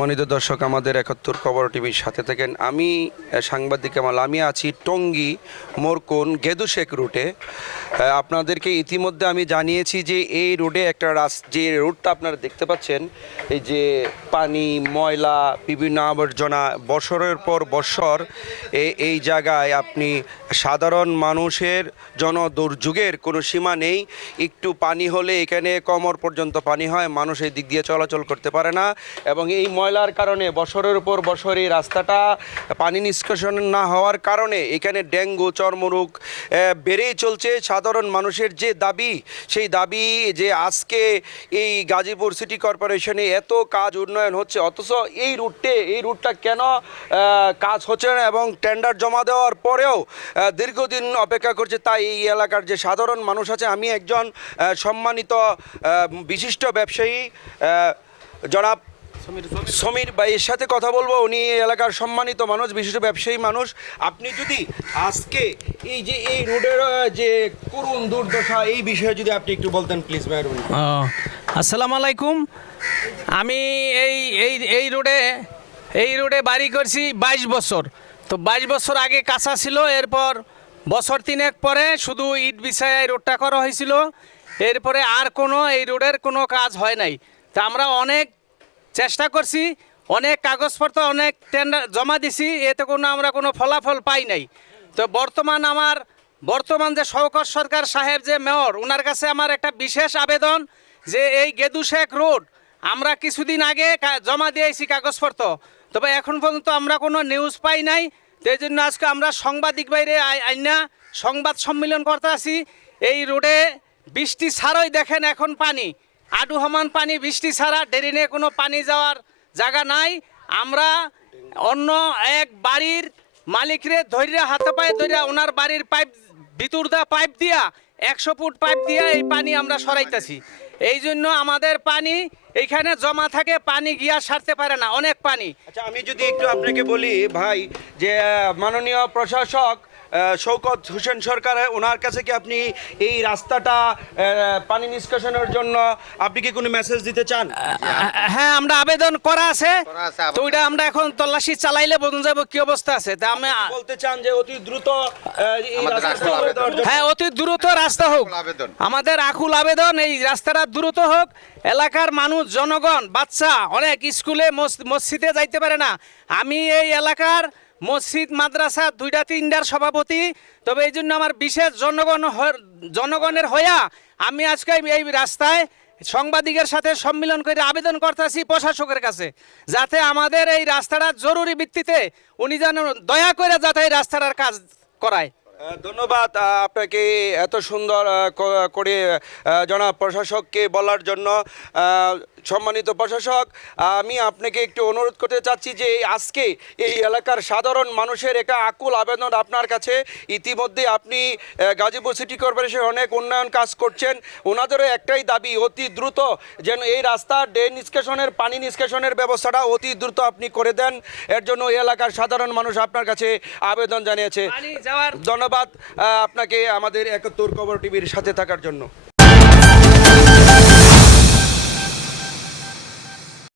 সম্মানিত দর্শক, আমাদের ৭১ খবর টিভির সাথে থাকেন। আমি সাংবাদিক কামাল। আমি আছি টঙ্গী মোরকুন গেদুশেখ রুটে। আপনাদেরকে ইতিমধ্যে আমি জানিয়েছি যে এই রোডে একটা যে রোডটা আপনারা দেখতে পাচ্ছেন, এই যে পানি, ময়লা, বিভিন্ন আবর্জনা, বছরের পর বছর এই জায়গায় আপনি সাধারণ মানুষের দুর্যোগের কোনো সীমা নেই। একটু পানি হলে এখানে কোমর পর্যন্ত পানি হয়, মানুষ এই দিক দিয়ে চলাচল করতে পারে না। এবং এই ময়লার কারণে বছরের পর বছর এই রাস্তাটা পানি নিষ্কাশন না হওয়ার কারণে এখানে ডেঙ্গু, চর্মরোগ বেড়েই চলছে। সাধারণ মানুষের যে দাবি, সেই দাবি যে আজকে এই গাজীপুর সিটি কর্পোরেশনে এত কাজ উন্নয়ন হচ্ছে, অথচ এই রুটটা কেন কাজ হচ্ছে না এবং টেন্ডার জমা দেওয়ার পরেও দীর্ঘদিন অপেক্ষা করছে। তাই এই এলাকার যে সাধারণ মানুষ আছে, আমি একজন সম্মানিত বিশিষ্ট ব্যবসায়ী জনাব সমীর ভাইয়ের সাথে কথা বলবো। উনি এলাকার সম্মানিত মানুষ, বিশিষ্ট ব্যবসায়ী মানুষ। আপনি যদি আজকে এই রোডের যে করুণ দুর্দশা, এই বিষয়ে যদি আপনি একটু বলতেন প্লিজ। মেহরবানি। আসসালামু আলাইকুম। আমি এই রোডে বাড়ি করছি 22 বছর। তো 22 বছর আগে কাঁচা ছিল, এরপর বছর 3 পরে শুধু ইট বিছায় এই রোডটা করা হয়েছিল। এরপরে আর এই রোডের কোনো কাজ হয় নাই। তা আমরা অনেক চেষ্টা করছি, অনেক কাগজপত্র, অনেক টেন্ডার জমা দিছি, এতে আমরা কোনো ফলাফল পাই নাই। তো বর্তমান যে শওকত সরকার সাহেব যে মেয়র, ওনার কাছে আমার একটা বিশেষ আবেদন যে এই গেদুশেখ রোড আমরা কিছুদিন আগে জমা দিয়েছি কাগজপত্র, তবে এখন পর্যন্ত আমরা কোনো নিউজ পাই নাই। তো এই জন্য আজকে আমরা সাংবাদিক বাইরে আইনা সংবাদ সম্মেলন করতে আছি। এই রোডে বৃষ্টি ছাড়াই দেখেন এখন পানি, আডু সমান পানি, বৃষ্টি ছাড়া ড্রেনে কোনো পানি যাওয়ার জায়গা নাই। আমরা অন্য এক বাড়ির মালিকরে ধৈর্য হাতে পায়ে ধৈর্য ওনার বাড়ির পাইপ দিয়া 100 ফুট পাইপ দিয়া এই পানি আমরা সরাইতেছি। এই জন্য আমাদের পানি এইখানে জমা থাকে, পানি গিয়া সারতে পারে না, অনেক পানি। আচ্ছা, আমি যদি একটু আপনাকে বলি ভাই, যে মাননীয় প্রশাসক শওকত হোসেন সরকার, ওনার কাছে কি আপনি এই রাস্তাটা পানি নিষ্কাশনের জন্য আপনি কি কোনো মেসেজ দিতে চান? হ্যাঁ, আমরা আবেদন করা আছে, তো ওইটা আমরা এখন তল্লাশি চালাইলে বোঝা যাবে কি অবস্থা আছে। তা আমি বলতে চান যে অতি দ্রুত হ্যাঁ, অতি দ্রুত রাস্তা হোক, আমাদের আকুল আবেদন এই রাস্তাটা দ্রুত হোক। এলাকার মানুষ, জনগণ, বাচ্চা অনেক স্কুলে মসজিদে যাইতে পারে না। আমি এই এলাকার মসজিদ, মাদ্রাসা 2-3টার সভাপতি। তবে এই জন্য আমার বিশেষ জনগণের হইয়া আমি আজকে এই রাস্তায় সাংবাদিকের সাথে সম্মেলন করে আবেদন করতেছি প্রশাসকের কাছে, যাতে আমাদের এই রাস্তাটা জরুরি ভিত্তিতে উনি যেন দয়া করে যাতে এই রাস্তাটার কাজ করায়। ধন্যবাদ আপনাকে এত সুন্দর করে জনাব প্রশাসককে বলার জন্য। সম্মানিত প্রশাসক, আমি আপনাকে একটু অনুরোধ করতে চাচ্ছি যে আজকে এই এলাকার সাধারণ মানুষের একটা আকুল আবেদন আপনার কাছে। ইতিমধ্যে আপনি গাজীপুর সিটি কর্পোরেশন অনেক উন্নয়ন কাজ করছেন, ওনাদেরও একটাই দাবি অতি দ্রুত যেন এই রাস্তার ড্রেন নিষ্কাশনের, পানি নিষ্কাশনের ব্যবস্থাটা অতি দ্রুত আপনি করে দেন। এর জন্য এই এলাকার সাধারণ মানুষ আপনার কাছে আবেদন জানিয়েছে। ধন্যবাদ আপনাকে আমাদের ৭১ খবর টিভির সাথে থাকার জন্য।